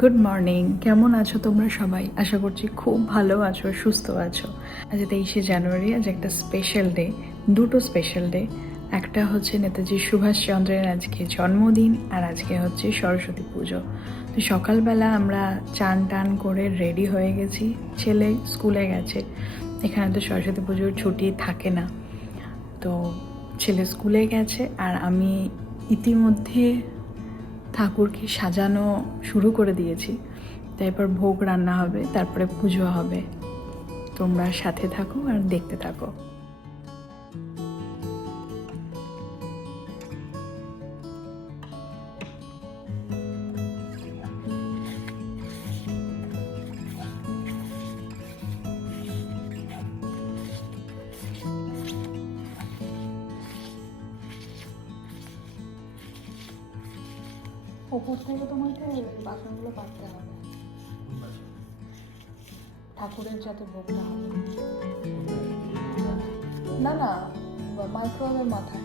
Good morning কেমন আছো তোমরা সবাই? আশা করছি খুব ভালো আছো, সুস্থ আছো। আজ তেইশে জানুয়ারি, আজ একটা স্পেশাল ডে দুটো স্পেশাল ডে একটা হচ্ছে নেতাজি সুভাষচন্দ্রের আজকে জন্মদিন আর আজকে হচ্ছে সরস্বতী পুজো। তো সকালবেলা আমরা চান টান করে রেডি হয়ে গেছি। ছেলে স্কুলে গেছে। এখানে তো সরস্বতী পুজোর ছুটি থাকে না। তো ছেলে স্কুলে গেছে আর আমি ইতিমধ্যে ঠাকুরকে সাজানো শুরু করে দিয়েছি। তারপর ভোগ রান্না হবে, তারপরে পুজো হবে। তোমরা সাথে থাকো আর দেখতে থাকো। ওপর থেকে তোমাকে বাসনগুলো পাততে হবে। ঠাকুরের যাতে ভোগটা হয়। না না মাইক্রোওয়েভের মাথায়।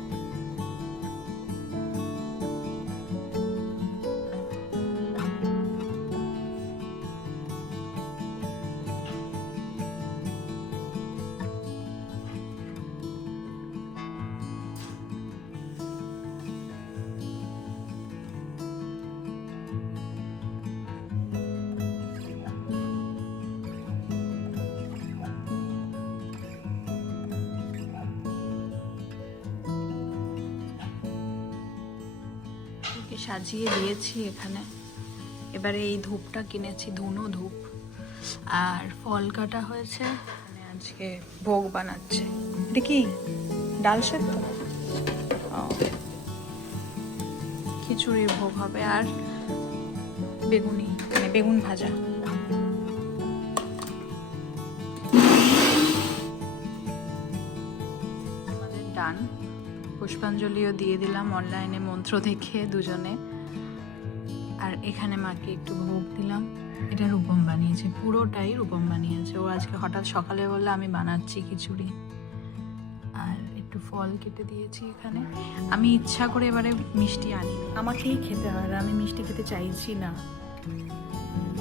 সাজিয়ে দিয়েছি এখানে। এবারে এই ধূপটা কিনেছি, ধুনো ধূপ। আর ফল কাটা হয়েছে। আজকে ভোগ বানাচ্ছে। কি? ডাল সেদ্ধ। খিচুড়ির ভোগ হবে। আর বেগুনি মানে বেগুন ভাজা। আমাদের ডান। পুষ্পাঞ্জলিও দিয়ে দিলাম অনলাইনে মন্ত্র দেখে দুজনে। আর এখানে মাকে একটু ভোগ দিলাম। এটা রূপম বানিয়েছে, পুরোটাই রূপম বানিয়েছে। ও আজকে হঠাৎ সকালে বললে, আমি বানাচ্ছি খিচুড়ি। আর একটু ফল কেটে দিয়েছি এখানে। আমি ইচ্ছা করে এবারে মিষ্টি আনি। আমাকেই খেতে হয় আর আমি মিষ্টি খেতে চাইছি না।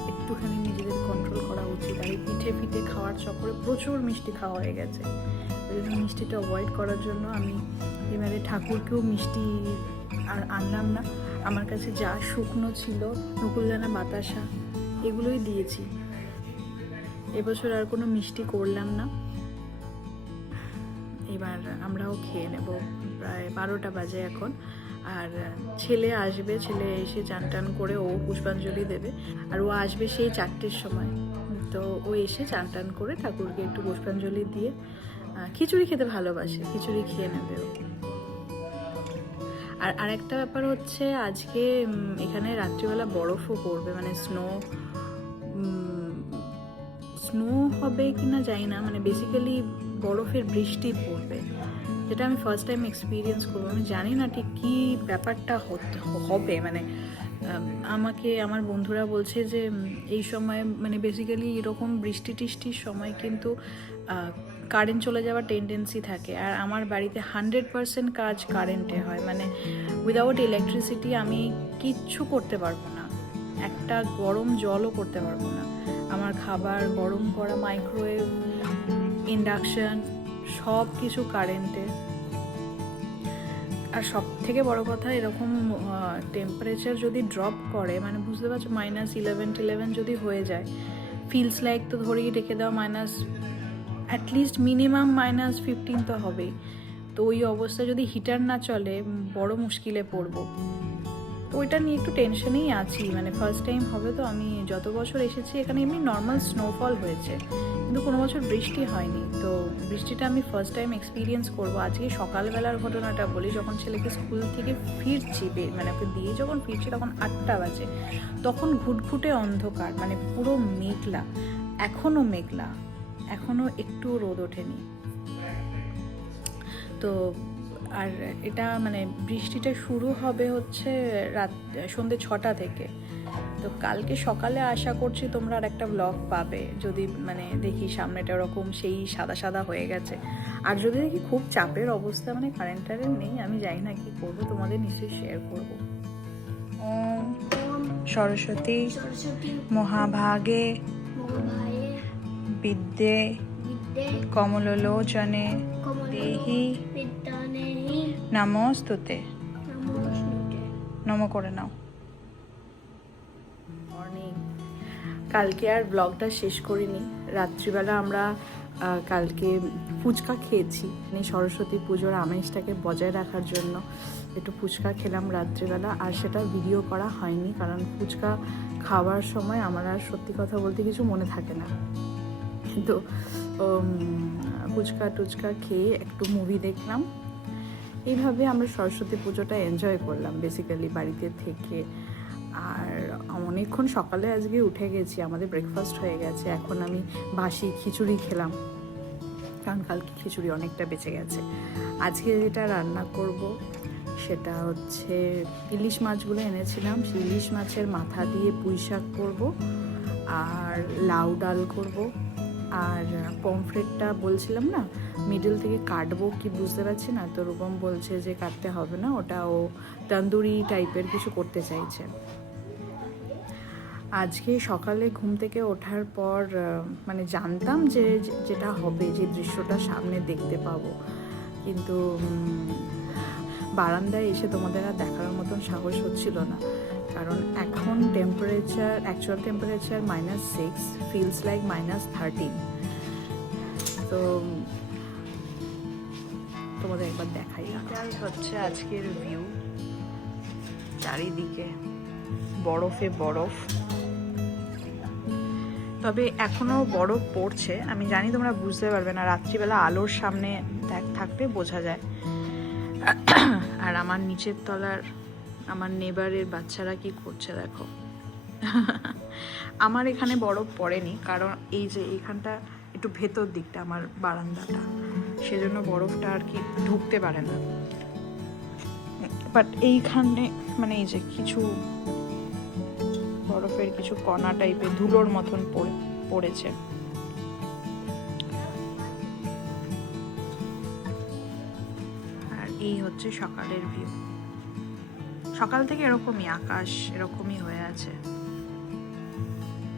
একটুখানি নিজেদের কন্ট্রোল করা উচিত। আর এই পিঠে পিঠে খাওয়ার চক্করে প্রচুর মিষ্টি খাওয়া হয়ে গেছে। মিষ্টিটা অ্যাভয়েড করার জন্য আমি এবারে ঠাকুরকেও মিষ্টি আর আনলাম না। আমার কাছে যা শুকনো ছিল, নকুলদানা, বাতাসা, এগুলোই দিয়েছি। এবছর আর কোনো মিষ্টি করলাম না। এবার আমরাও খেয়ে নেব। প্রায় বারোটা বাজে এখন। আর ছেলে আসবে, ছেলে এসে চান টান করে ও পুষ্পাঞ্জলি দেবে। আর ও আসবে সেই চারটের সময়। তো ও এসে চান টান করে ঠাকুরকে একটু পুষ্পাঞ্জলি দিয়ে খিচুড়ি খেতে ভালোবাসে, খিচুড়ি খেয়ে নেবে ও। আর আরেকটা ব্যাপার হচ্ছে আজকে এখানে রাত্রিবেলা বরফও পড়বে মানে স্নো স্নো হবে কি না জানি না মানে বেসিক্যালি বরফের বৃষ্টি পড়বে। যেটা আমি ফার্স্ট টাইম এক্সপিরিয়েন্স করব। আমি জানি না ঠিক কী ব্যাপারটা হবে মানে আমাকে, আমার বন্ধুরা বলছে যে এই সময় মানে বেসিক্যালি এরকম বৃষ্টি টিষ্টির সময় কিন্তু কারেন্ট চলে যাওয়ার টেন্ডেন্সি থাকে। আর আমার বাড়িতে হান্ড্রেড পার্সেন্ট কাজ কারেন্টে হয়। মানে উইদাউট ইলেকট্রিসিটি আমি কিচ্ছু করতে পারব না। একটা গরম জলও করতে পারব না। আমার খাবার গরম করা মাইক্রোওয়েভ ইন্ডাকশন সব কিছু কারেন্টে আর সব থেকে বড় কথা, এরকম টেম্পারেচার যদি ড্রপ করে মানে বুঝতে পারছ মাইনাস ইলেভেন টিলেভেন যদি হয়ে যায় ফিলস লাইক তো ধরেই রেখে দেওয়া minus at least minimum minus fifteen তো হবেই। তো ওই অবস্থা যদি হিটার না চলে বড় মুশকিলে পড়ব। তো ওইটা নিয়ে একটু টেনশনেই আছি। মানে ফার্স্ট টাইম হবে তো, আমি যত বছর এসেছি এখানে এমনি নর্মাল স্নোফল হয়েছে। কিন্তু কোনো বছর বৃষ্টি হয়নি। তো বৃষ্টিটা আমি ফার্স্ট টাইম এক্সপিরিয়েন্স করব। আজকে সকালবেলার ঘটনাটা বলি, যখন ছেলেকে স্কুল থেকে ফিরছি মানে ওকে দিয়ে যখন ফিরছি তখন আটটা বাজে। তখন ঘুটঘুটে অন্ধকার মানে পুরো মেঘলা এখনও মেঘলা। এখনও একটু রোদ ওঠেনি। তো আর এটা মানে বৃষ্টিটা শুরু হবে হচ্ছে রাত সন্ধ্যে ছটা থেকে। তো কালকে সকালে আশা করছি তোমরা আর একটা ব্লগ পাবে। যদি মানে দেখি সামনেটা ওরকম সেই সাদা সাদা হয়ে গেছে। আর যদি দেখি খুব চাপের অবস্থা মানে কারেন্ট টারেন্ট নেই আমি জানি না কি করব তোমাদের নিশ্চয়ই শেয়ার করব। সরস্বতী মহাভাগে বিদ্যে কমলোচনে দেহি নমস্তুতে। নমস্তুতে। নম করে নাও। মর্নিং কালকে আর ব্লগটা শেষ করিনি। রাত্রিবেলা আমরা কালকে ফুচকা খেয়েছি। মানে সরস্বতী পুজোর আমেজটাকে বজায় রাখার জন্য একটু ফুচকা খেলাম রাত্রিবেলা। আর সেটা ভিডিও করা হয়নি কারণ ফুচকা খাওয়ার সময় আমার আর সত্যি কথা বলতে কিছু মনে থাকে না। তো ফুচকা টুচকা খেয়ে একটু মুভি দেখলাম। এইভাবে আমরা সরস্বতী পুজোটা এনজয় করলাম বেসিক্যালি বাড়িতে থেকে। আর অনেকক্ষণ সকালে আজকে উঠে গেছি, আমাদের ব্রেকফাস্ট হয়ে গেছে, এখন আমি বাসি খিচুড়ি খেলাম। কারণ কালকে খিচুড়ি অনেকটা বেঁচে গেছে। আজকে যেটা রান্না করব, সেটা হচ্ছে ইলিশ মাছগুলো এনেছিলাম। সেই ইলিশ মাছের মাথা দিয়ে পুঁই শাক করব, আর লাউ ডাল করব। আর পমফ্রেটটা বলছিলাম না মিডল থেকে কাটবো কি বুঝতে পারছি না, তো রূপম বলছে যে কাটতে হবে না, ওটা ও তন্দুরি টাইপের কিছু করতে চাইছে। আজকে সকালে ঘুম থেকে ওঠার পর মানে জানতাম যে- যেটা হবে, যে দৃশ্যটা সামনে দেখতে পাবো। কিন্তু বারান্দায় এসে তোমাদের আর দেখার মতন সাহস হচ্ছিল না। কারণ এখন temperature actual temperature minus six feels like minus thirteen তো, তোমাদের একবার দেখাই এটাই হচ্ছে আজকের ভিউ চারিদিকে বরফে বরফ। তবে এখনও বরফ পড়ছে। আমি জানি তোমরা বুঝতে পারবে না, রাত্রিবেলা আলোর সামনে দেখ থাকলে বোঝা যায়। আর আমার নিচের তলার আমার নেবারের বাচ্চারা কি করছে দেখো। আমার এখানে বরফ পড়েনি, কারণ এই যে এখানটা একটু ভেতর দিকটা আমার বারান্দাটা, সেজন্য বরফটা আর কি ঢুকতে পারে না। বাট এইখানে মানে এই যে কিছু বরফের কিছু কণা টাইপের ধুলোর মতন পড়ে, পড়েছে। আর এই হচ্ছে সকালের ভিউ সকাল থেকে এরকমই, আকাশ এরকমই হয়ে আছে।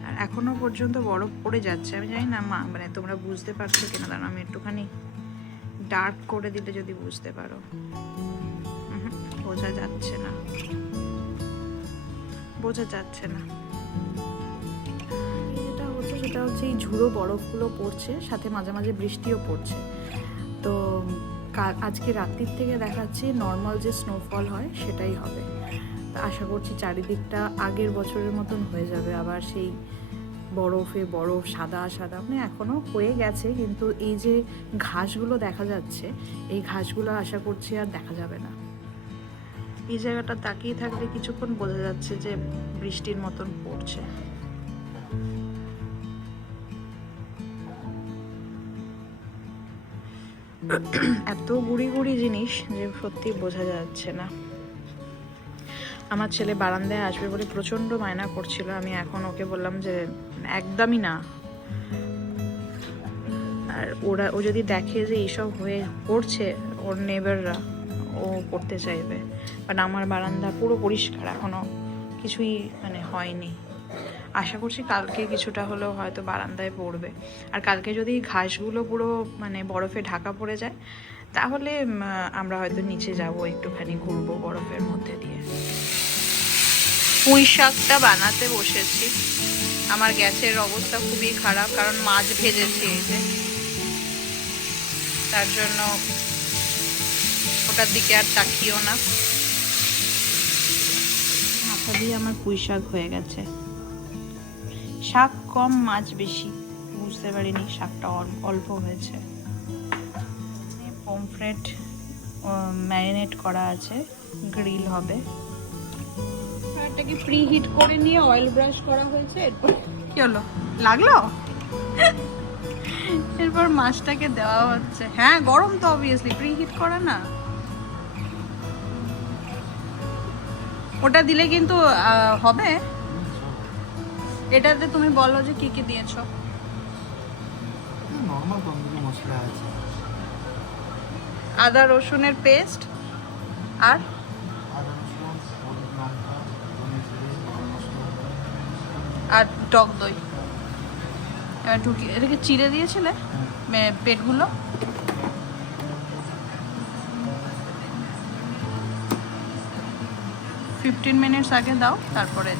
আর এখনও পর্যন্ত বরফ পড়ে যাচ্ছে। আমি জানি না, মা মানে তোমরা বুঝতে পারছ কিনা, দাঁড়াও, আমি একটুখানি ডার্ক করে দিলে যদি বুঝতে পারো। বোঝা যাচ্ছে না। বোঝা যাচ্ছে না। যেটা হচ্ছে সেটা হচ্ছে এই ঝুড়ো বরফগুলো পড়ছে, সাথে মাঝে মাঝে বৃষ্টিও পড়ছে। তো আজকে রাত্রির থেকে দেখাচ্ছি নর্মাল যে স্নোফল হয়, সেটাই হবে। আশা করছি চারিদিকটা আগের বছরের মতন হয়ে যাবে। আবার সেই বরফে বরফ, সাদা সাদা মানে এখনও হয়ে গেছে, কিন্তু এই যে ঘাসগুলো দেখা যাচ্ছে, এই ঘাসগুলো আশা করছি আর দেখা যাবে না। এই জায়গাটা তাকিয়ে থাকলে কিছুক্ষণ বোঝা যাচ্ছে যে বৃষ্টির মতন পড়ছে। এত গুড়ি গুড়ি জিনিস যে সত্যি বোঝা যাচ্ছে না। আমার ছেলে বারান্দায় আসবে বলে প্রচণ্ড মায়না করছিল। আমি এখন ওকে বললাম যে, একদমই না। আর ওরা, ও যদি দেখে যে এইসব হয়ে করছে, ওর নেবাররা, ও করতে চাইবে। বাট আমার বারান্দা পুরো পরিষ্কার। এখনও কিছুই মানে হয়নি। আশা করছি কালকে কিছুটা হলেও হয়তো বারান্দায় পড়বে। আর কালকে যদি ঘাসগুলো পুরো মানে বরফে ঢাকা পড়ে যায়, তাহলে আমরা হয়তো নিচে যাব একটুখানি ঘুরবো বরফের মধ্যে দিয়ে। পুঁই শাকটা বানাতে বসেছি। আমার গ্যাসের অবস্থা খুবই খারাপ, কারণ মাছ ভেজেছি এই যে। তার জন্য ওটার দিকে আর তাকিও না। মাথা দিয়ে আমার পুঁই শাক হয়ে গেছে। শাক কম মাছ বেশি। বুঝতে পারিনি শাকটা অল- অল্প হয়েছে। পমফ্রেট ম্যারিনেট করা আছে। গ্রিল হবে। প্রি হিট করে নিয়ে অয়েল ব্রাশ করা হয়েছে এরপর কি হলো? লাগল? এরপর মাছটাকে দেওয়া হচ্ছে। হ্যাঁ গরম তো অবভিয়াসলি প্রি হিট করা না। ওটা দিলে কিন্তু হবে। এটাতে তুমি বলো যে কি কি দিয়েছ। নর্মাল তন্দুরি মশলা আছে। আদা রসুনের পেস্ট আর আর টক দই। এবার ঢুকিয়ে এটাকে চিড়ে দিয়েছিলে? পেটগুলো? ফিফটিন মিনিটস আগে দাও তারপরে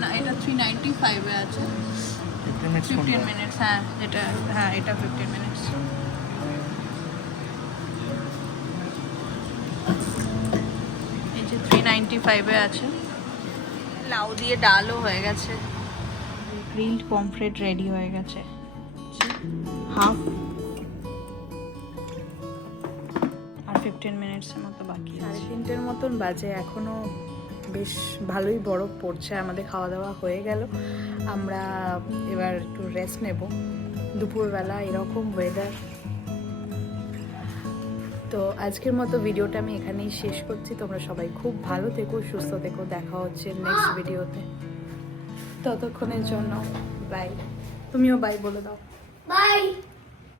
না এটা থ্রি নাইনটি ফাইভে আছে। ফিফটিন মিনিটস হ্যাঁ এটা হ্যাঁ এটা ফিফটিন মিনিটস এই যে থ্রি নাইনটি ফাইভে আছে। লাউ দিয়ে ডালও হয়ে গেছে। গ্রিলড পমফ্রেট রেডি হয়ে গেছে। হাফ। আর ফিফটিন মিনিটসের মতো বাকি সাড়ে তিনটের মতন বাজে এখনও বেশ ভালোই বরফ পড়ছে, আমাদের খাওয়া দাওয়া হয়ে গেল। আমরা এবার একটু রেস্ট নেব। দুপুরবেলা এরকম ওয়েদার তো আজকের মতো ভিডিওটা আমি এখানেই শেষ করছি। তোমরা সবাই খুব ভালো থেকো, সুস্থ থেকো। দেখা হচ্ছে নেক্সট ভিডিওতে ততক্ষণের জন্য বাই তুমিও বাই বলে দাও। বাই